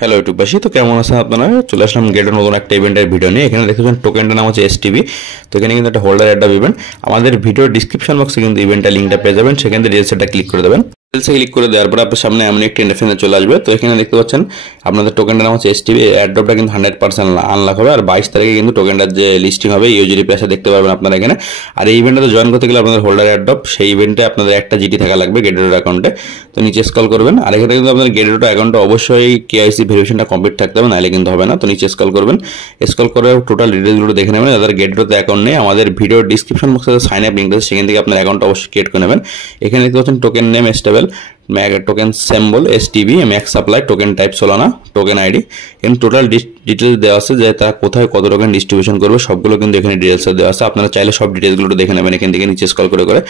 Hello ইউটিউববাসী, তো কেমন আছেন আপনারা? চলে আসলাম গেটের নতুন একটা ইভেন্টের ভিডিও নিয়ে। এখানে দেখতে পাচ্ছেন টোকেনটার নাম হচ্ছে এসটিভি। তো এখানে কিন্তু একটা হোল্ডার অ্যাড ইভেন্ট, আমাদের ভিডিওর ডিসক্রিপশন বক্সে কিন্তু ইভেন্টের লিঙ্কটা পেয়ে যাবেন। সেখান থেকে রিলসটা ক্লিক করে দেবেন। রিলসে ক্লিক করে দেওয়ার পর আপনার সামনে এমন একটা ইন্টারফেসে চলে আসবে। তো এখানে দেখতে পাচ্ছেন আপনাদের টোকেনটার নাম হচ্ছে এসটিভি। অ্যাড্রপটা কিন্তু 100% আনলক হবে, আর 22 তারিখে কিন্তু টোকেনটার যে লিস্টিং হবে ইউজিডি পেসে দেখতে পারবেন আপনারা এখানে। আর এই ইভেন্টে জয়েন করতে গেলে আপনাদের হোল্ডার অ্যাড্রপ, সেই ইভেন্টে আপনাদের একটা জিটি থাকা লাগবে গেটেডোর অ্যাকাউন্টে। তো নিচে স্ক্রল করবেন, আর এখানে কিন্তু আপনাদের গেটেডোর অ্যাকাউন্টে অবশ্যই কেআইসি ভেরিফিকেশনটা কমপ্লিট থাকতে হবে, নাহলে কিন্তু হবে না। তো নিচে স্ক্রল করবেন, স্ক্রল করে টোটাল ডিটেলসগুলো দেখে নেবেন। যাদের গেটেডোতে অ্যাকাউন্ট নেই, আমাদের ভিডিওর ডিসক্রিপশন বক্সে সাইন আপ লিঙ্ক আছে, সেখান থেকে আপনার অ্যাকাউন্টটা অবশ্যই ক্রিয়েট করে নেবেন। এখানে দেখতে পাচ্ছেন token name stable, token symbol STV, max supply, token type Solana, token ID. এখানে টোটাল ডিটেলস দেওয়া আছে যে তারা কোথায় কত টোকেন ডিস্ট্রিবিউশন করবে, সবগুলো কিন্তু এখানে ডিটেলসে দেওয়া আছে। আপনারা চাইলে সব ডিটেলসগুলো দেখে নেবেন এখান থেকে নিচে স্ক্রল করে করে।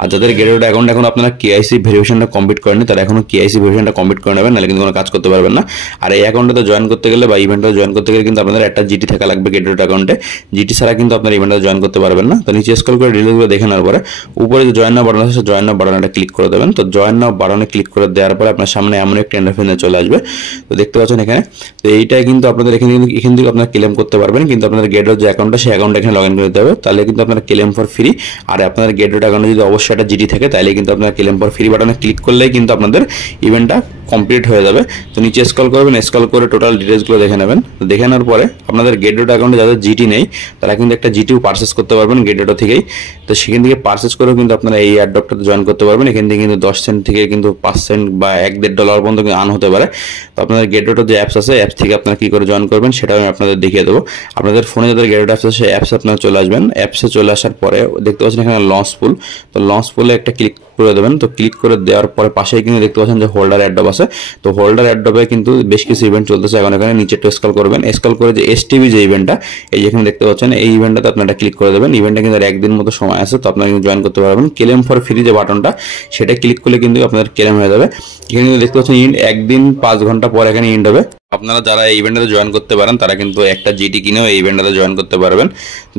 আর যাদের গেটেডোর অ্যাকাউন্ট এখন আপনারা কেআইসি ভেরিফিকেশনটা কমপ্লিট করেনি, তারা এখনো কেআইসি ভেরিফিকেশনটা কমপ্লিট করে নেবেন, নাহলে কিন্তু কোনো কাজ করতে পারবেন না। আর এই অ্যাকাউন্টে জয়েন করতে গেলে বা ইভেন্টে জয়েন করতে গেলে কিন্তু আপনাদের একটা জিটি থাকা লাগবে গেটেডোর অ্যাকাউন্টে। জিটি ছাড়া কিন্তু আপনার ইভেন্টে জয়েন করতে পারবেন না। তো নিচে স্ক্রল করে ডিটেলসগুলো দেখে নেওয়ার পরে উপরে যে জয়েন নাও বাটন আছে, জয়েন নাও বাটনটা ক্লিক করে দেবেন। তো জয়েন নাও বাটনে ক্লিক করে দেওয়ার পরে আপনার সামনে এমন একটা ইন্টারফেসে চলে আসবে। তো দেখতে পাচ্ছেন এখানে, তো এইটাই কিন্তু আপনাদের এখান থেকে আপনারা ক্লেম করতে পারবেন। কিন্তু আপনাদের গেটেডোর যে অ্যাকাউন্টটা, সেই অ্যাকাউন্টটা এখানে লগ ইন করে দিতে হবে, তাহলে কিন্তু আপনারা ক্লেম ফর ফ্রি। আর আপনাদের গেটেডোর অ্যাকাউন্টে যদি অবশ্যই একটা জিটি থাকে, তাহলে কিন্তু আপনারা ক্লেম ফর ফ্রি বাটনে ক্লিক করলেই কিন্তু আপনাদের ইভেন্টটা কমপ্লিট হয়ে যাবে। তো নিচে স্ক্রল করবেন, স্ক্রল করে টোটাল ডিটেলসগুলো দেখে নেবেন। তো দেখে নেওয়ার পরে আপনাদের গেটেডোর অ্যাকাউন্টে যাদের জিটি নেই, তারা কিন্তু একটা জিটিও পারচেস করতে পারবেন গেটেডো থেকেই। তো সেখান থেকে পারচেস করেও কিন্তু আপনারা এই অ্যাড্রপটাতে জয়েন করতে পারবেন। এখান থেকে কিন্তু 10 সেন্ট থেকে কিন্তু 5 সেন্ট বা $1-1.5 পর্যন্ত কিন্তু আর্ন হতে পারে। তো আপনাদের গেটেডোর যে অ্যাপস আছে, অ্যাপস থেকে আপনারা কী করে জয়েন করবেন সেটাও আমি আপনাদের দেখিয়ে দেবো। আপনাদের ফোনে যাদের গেটেডো অ্যাপস আছে, সেই অ্যাপসে আপনারা চলে আসবেন। অ্যাপসে চলে আসার পরে দেখতে পাচ্ছেন এখানে লঞ্চ পুল। তো লঞ্চ পুলে একটা ক্লিক করে দেবেন। তো ক্লিক করে দেওয়ার পরে পাশেই কিন্তু দেখতে পাচ্ছেন যে হোল্ডার অ্যাড্রপ আছে। তো হোল্ডার অ্যাড্রপে কিন্তু বেশ কিছু ইভেন্ট চলতেছে এখন। এখানে নিচে একটু স্ক্রল করবেন, স্ক্রল করে যে এসটিভি যে ইভেন্টটা, এই যেখানে দেখতে পাচ্ছেন এই ইভেন্টটাতে আপনারা ক্লিক করে দেবেন। ইভেন্টটা কিন্তু একদিন মতো সময় আছে, তো আপনারা কিন্তু জয়েন করতে পারবেন। ক্লেম ফর ফ্রি যে বাটনটা, সেটা ক্লিক করলে কিন্তু আপনাদের ক্লেম হয়ে যাবে। এখানে দেখতে পাচ্ছেন ইন্ড, একদিন 5 ঘন্টা পর এখানে ইন্ড হবে। আপনারা যারা এই ইভেন্টটাতে জয়েন করতে পারেন, তারা কিন্তু একটা জিটি কিনেও এই ইভেন্টটাতে জয়েন করতে পারবেন।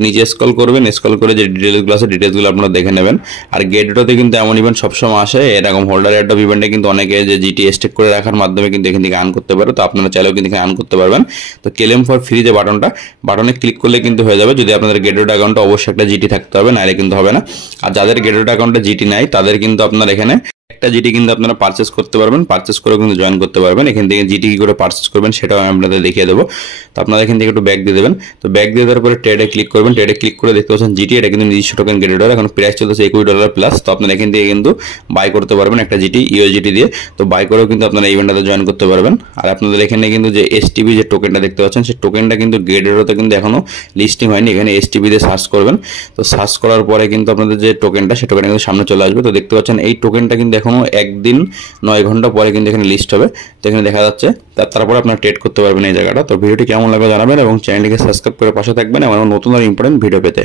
নিচে স্ক্রল করবেন, স্ক্রল করে যে ডিটেলসগুলো আছে, ডিটেলসগুলো আপনারা দেখে নেবেন। আর গেটেডোতে কিন্তু এমন ইভেন্ট সবসময় আসে, এরকম হোল্ডার অ্যাড্রপ ইভেন্টে কিন্তু অনেকে যে জিটি স্টেক করে রাখার মাধ্যমে কিন্তু এখান থেকে আর্ন করতে পারে। তো আপনারা চাইলেও কিন্তু এখানে আর্ন করতে পারবেন। তো ক্লেম ফর ফ্রি যে বাটনটা, বাটনে ক্লিক করলে কিন্তু হয়ে যাবে। যদি আপনাদের গেটেডো অ্যাকাউন্টে অবশ্যই একটা জিটি থাকতে হবে, নাহলে কিন্তু হবে না। আর যাদের গেটেডো অ্যাকাউন্টে জিটি নাই, তাদের কিন্তু আপনারা এখানে একটা জিটি কিন্তু আপনারা পারচেস করতে পারবেন, পারচেস করে কিন্তু জয়েন করতে পারবেন। এখান থেকে জিটি কি করে পারচেস করবেন সেটাও আমি আপনাদের দেখিয়ে দেবো। তো আপনারা এখান থেকে একটু ব্যাক দিয়ে দেবেন। তো ব্যাক দিয়ে দেওয়ার পরে ট্রেডে ক্লিক করবেন। ট্রেডে ক্লিক করে দেখতে পাচ্ছেন জিটি, এটা কিন্তু নিজস্ব টোকেন গেটেডোর। এখন প্রাইস চলতেছে $20 প্লাস। তো আপনারা এখান থেকে কিন্তু বাই করতে পারবেন একটা জিটি ইউএসডিটি দিয়ে। তো বাই করেও কিন্তু আপনারা ইভেন্টটাতে জয়েন করতে পারবেন। আর আপনাদের এখানে কিন্তু যে এসটিভি যে টোকেনটা দেখতে পাচ্ছেন, সেই টোকেনটা কিন্তু গেটেডোতে কিন্তু এখনো লিস্টিং হয়নি। এখানে এসটিভি দিয়ে সার্চ করবেন। তো সার্চ করার পরে কিন্তু আপনাদের যে টোকেনটা, সেই টোকেনটা কিন্তু সামনে চলে আসবে। তো দেখতে পাচ্ছেন এই টোকেনটা কিন্তু এখনো একদিন 9 ঘন্টা পরে কিন্তু এখানে লিস্ট হবে। তো এখানে দেখা যাচ্ছে, তারপরে আপনারা ট্রেড করতে পারবেন এই জায়গাটা। তো ভিডিওটি কেমন লাগবে জানাবেন এবং চ্যানেলটিকে সাবস্ক্রাইব করে পাশে থাকবেন এবং নতুন আর ইম্পর্টেন্ট ভিডিও পেতে।